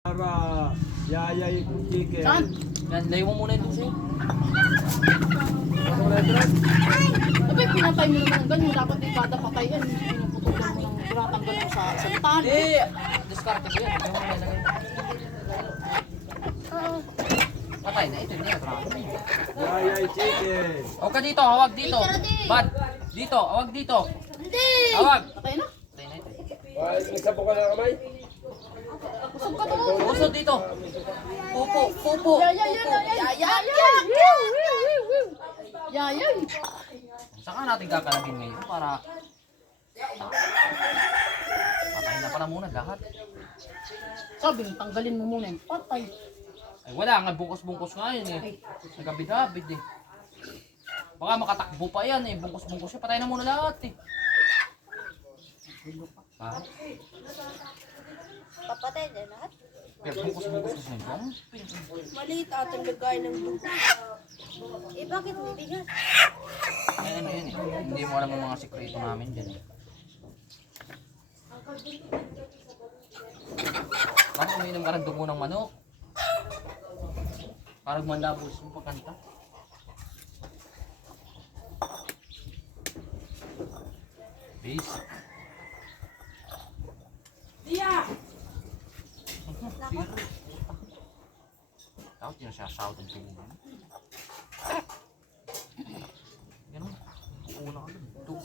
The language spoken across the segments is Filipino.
Para yayay chicken. Saan? Yan, layo mo muna yung sa'yo. Abay, pinatay mo naman ang ganyan. Dapat di kada patayan. Pinuputulan mo ng tinatanggal mo sa tali. Hindi! Discard ko yan. Yung mga lagay. Patay na ito. Hindi na. Yayay chicken. Huwag ka dito. Hawag dito. Bad. Dito. Hawag dito. Hindi! Hawag. Patay na? Patay na ito. Ay, nagsapo ka na kamay? Kusog ka to. Puso dito. Pupo. Pupo. Yayay! Saka natin kakalagin ngayon para patay na pala muna lahat. Sabi niyo, tanggalin mo muna yung patay. Ay wala nga, bungkos-bungkos nga yun eh. Nagabid-abid eh. Baka makatakbo pa yan eh. Bungkos-bungkos siya. Patay na muna lahat eh. Bakit? Papatay din lahat. Pero bungkos-bungkos kasi yun. Maliit atong lagay ng dugo. Eh bakit may bigat? Ay ano yun eh. Hindi mo alam ang mga sikreto namin dyan eh. Parang uminom ka ng dugo ng manok. Parang mandabos yung pagkanta. Basic. Dia! Tapos yun siya shout ang tubo. Ganun. Una ka dun. Tubo.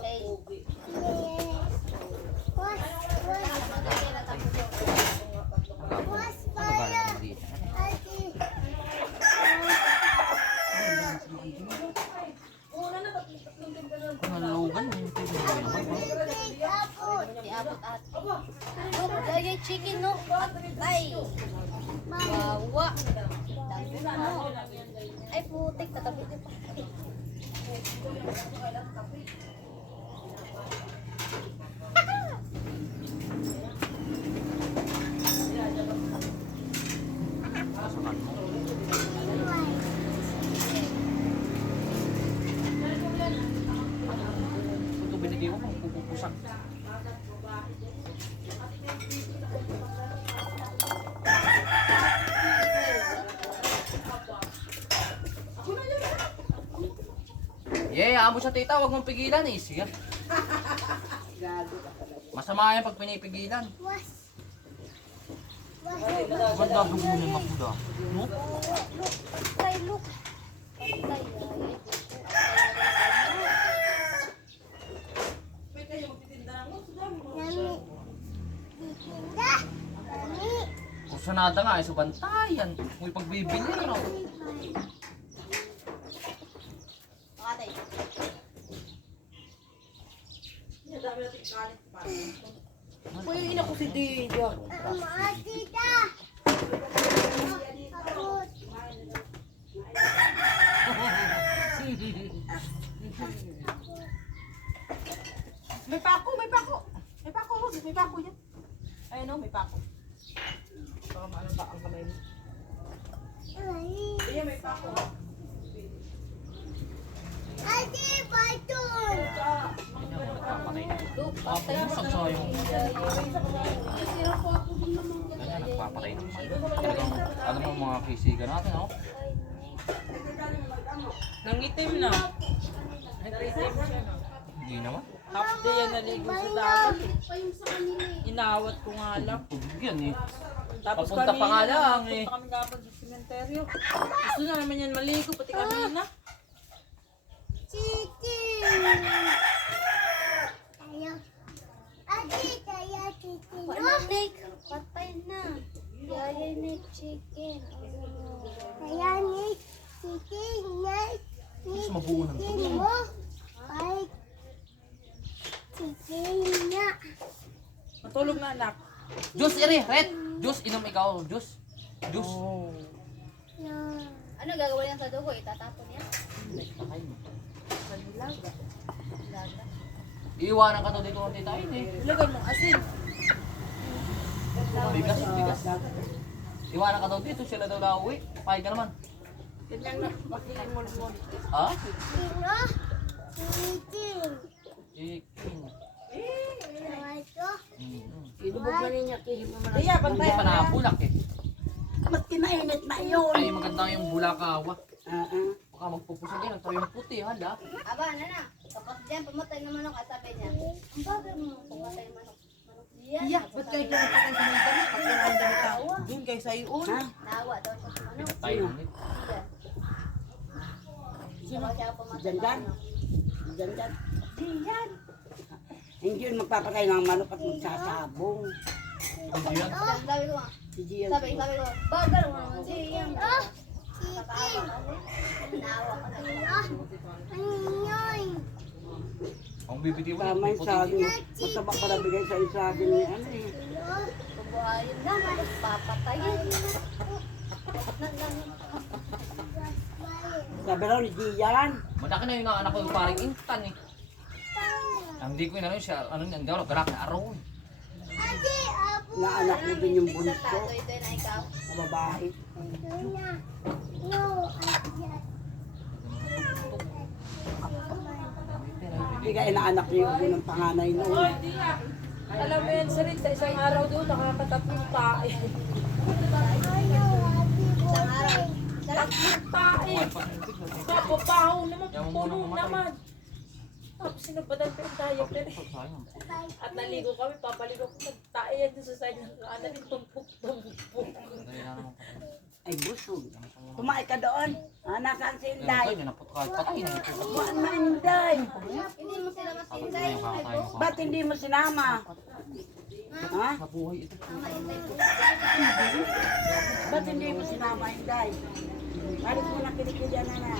Hey. Ano galing mo dito? Ang nalugan mo yung tubo naman. Diabot at. Look, gagay chicken no. Ay. Wawa. Dami mo. Ay putik, tatabi din pa. Pasukan mo. Ito binigay ko kung pupupusak. Yeah, amo sa tita, wag mong pigilan eh. Sige. Masama yan pag pinipigilan. Ganda dugunin makuda. No? Tay, look. Tay, Kusanada nga, ay subantayan. May pagbibili, no? Makatay. Kuya, ina ko si Dida. May pako, may pako. May pako, wag. May pako yan. Ayun o, may pako. Baka maano ba ang kamay mo? Iya, may pako. Look, Patay na sa sayong. Ganyan, nagpapatay naman. Talagang, alam mo mga kisiga natin, no? Nangitim na. Nag-itim siya na. Hindi naman. Half day yan naligo sa dagat. Inawat ko nga lang. Tubig yan eh. Tapos Papunta pa nga lang eh. Punta kami kapag sa sementeryo. Gusto na naman yan maligo, pati kami na. Panik, patay na. Yayay na chicken. Mas mabuo ng tubig. Matulog na anak. Juice, ere, red. Juice, inom ikaw. Juice. Juice. Oh. Ano gagawin niya sa dugo? Itatapon niya? Patay mo. Sa nilaga. Nilaga. Iiwanan ka to dito ng titain eh. Ilagay mo asin. Bigas, bigas. Iwanan ka daw dito, sila daw nauwi. Pahig ka naman. Ganyan na, makilimol mo. Ha? Chicken. Inubog na ninyo, tihim mo na. Iya, Hindi pantay. pa nakabulak eh. Kamat kinainit na yun. Ay, maganda yung bulakawa. Oo. Baka magpupusog yan. Ito yung puti, hala. Aba, na. Kapag diyan, pamatay na manok, at sabi niya, ang bagay mo, pumatay na manok. Yan. Iya, ba't kayo pinapatay sa mga ganun? Pag pinandang ka, doon kayo sa iyon. Ha? Nawa daw siya sa manok. Pinatay ng nit. Sino siya pumatay Diyan ng dyan. manok? Diyan dyan. Diyan. Hindi yun magpapatay ng manok at magsasabong. Hindi yan. Sabi ko nga, Si Gian. sabi ko, bagal mo naman siya. Nakakaawa kasi. Nawa ka na. Ang bibitiw mo. Tama yung sabi mo. Mataba ka na bigay sa isabi ni ano eh. Bubuhayin na, papatayin. Sabi raw ni Gian. Malaki na yung anak ko yung paring intan eh. Ang di ko yun, ano siya, ano yun, hindi ako garak na araw. Na anak mo din yung bunso. Tatoy din na ikaw. Na babae. Bigay na anak niyo yung unang panganay noon. Alam mo yan, Sarit, sa isang araw doon, nakakatatlong tae. Isang araw. Tatlong tae. Papapahaw naman, puno naman. Tapos sinabatan ko yung tayo. At naligo kami, papaligo ko. Nagtae yan doon sa side ng kanan. Tumpok-tumpok. Ay busog. Tumae ka doon. Ah, nasaan si Ay, Inday? patay na ito. Buwan na Inday. Hindi mo sila masinday. Ba't hindi mo sinama? Ha? Nabuhay ito. Ba't hindi mo sinama Inday? Balik mo na kilikilya na na.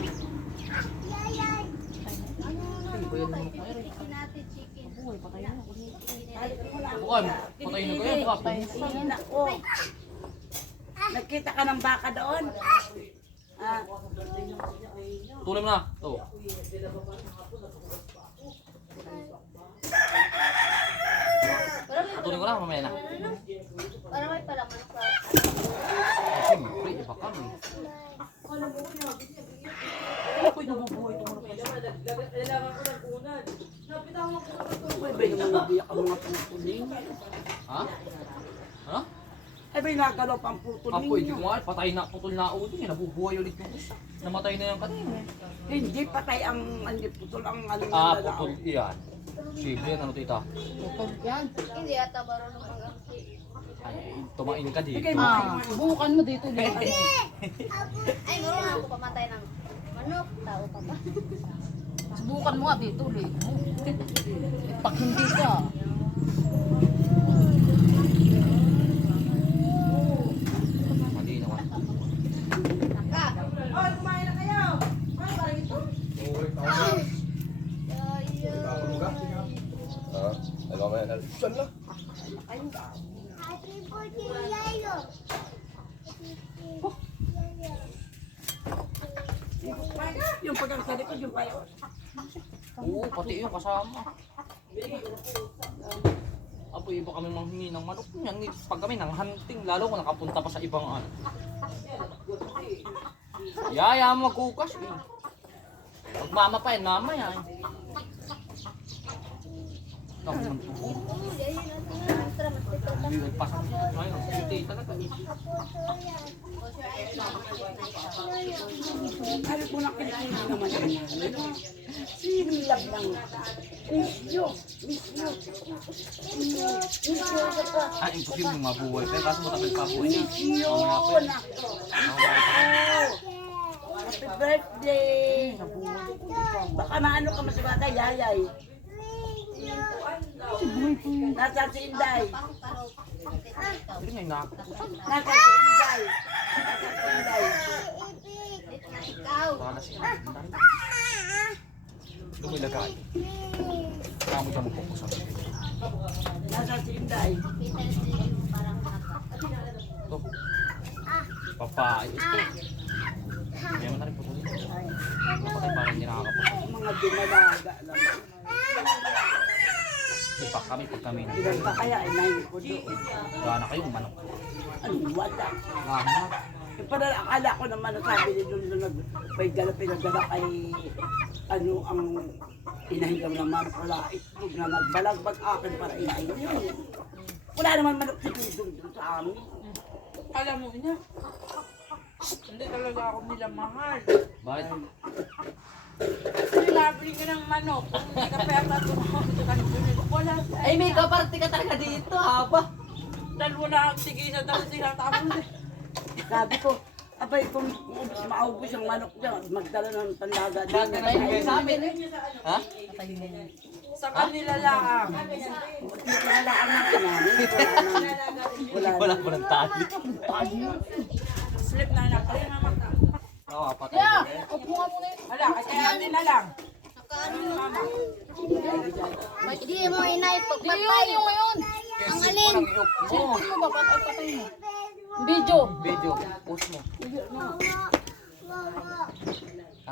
Chicken natin, chicken. Balik mo na. Bukan, patay na kayo. Patay. Sina ko. Nagkita ka ng baka doon? Ah, Tuloy mo na. Ito. Tuloy ko na, mamaya na. Para may palaman sa... Siyempre, iba kami. Ako'y nabubuhay ito mga ay ba yung mga biyak ang mga putuling? Ha? Ano? Ay ba yung nagalaw pang putuling Apo, hindi nyo? ko nga, patay na, putol na ulo niya, nabubuhay ulit yung isa. Namatay na yung kanina. Hindi patay ang putol ang ano na Ah, lalao. putol iyan. Sige, ano tita? Hindi ata marunong mag-angki. Ay, tumain ka dito. Bigay mo kayo. Bukan mo dito. Ay, marunong ako pamatay ng manok. Tao pa ba? Subukan mo nga dito. Pag hindi ka. Mali naman. Naka. Hoy, kumain na kayo. Ay, parang ito. Ano ba yan? Saan lang? Yung pagkang sa likod, yung payo. Oo, pati yung kasama. Apo, iba kami manghingi ng manok niyan. Pag kami nang hunting, lalo kung nakapunta pa sa ibang ano. Yaya, magkukas eh. Magmama pa yan, mama yan. Tapos ng tubo. Hindi nagpasang siya. Ayun, hindi talaga eh. Halit mo na kilikili naman yan. Sinilab lang. Miss you. Miss you. Miss you ka pa. Ah, imposible mabuhay. Pero kaso matagal pa buhay niya. Miss you. Mamaya pa. Nako. Happy birthday. Baka maano ka masibata, yayay. Nasaan si Inday? Hindi nga nakakusan. Nasaan si Inday? Nasaan si Inday? Ikaw. Wala siya. Lumilagay. Kamo dyan magpupusan. Nasaan si Inday? Kita yung parang mapa. Ito. Papaay. Ito. Kaya mo na rin putulin. Napatay parang hindi nakakapusan. Mga dinalaga lang. Iba kami pag kami na. Ilan pa kaya? Inahin ko doon. Wala na kayong manok. Ano, wala. Gama. Yung pala, akala ko naman nasabi ni Lolo nag may pinagdala kay ano ang inahigaw naman wala itlog na nagbalagbag akin para inahin yun. Wala naman manok si Dudong dun sa amin. Alam mo niya, hindi talaga ako nila mahal. Bakit? Sinabili ko ng manok, kung hindi ka pera tumawag ka kanina. Wala. Ay, may kaparte ka talaga dito, haba. Dalawa na ang tigisa, tapos tinatapos eh. Sabi ko, abay kung maubos ang manok dyan, magdala ng pandaga din. Ay, sa amin. Ha? Sa kanila lang. Wala ang mga namin. Wala pa ng tali. Slip na anak. Kaya naman. Oo, patay. Yeah, upo nga muna yun. Wala, kaya atin na lang. Hindi mo inay Hindi pagpatay. yun, yung ngayon. Ang alin? Cellphone mo ba? Patay mo. Video. Video. Post mo.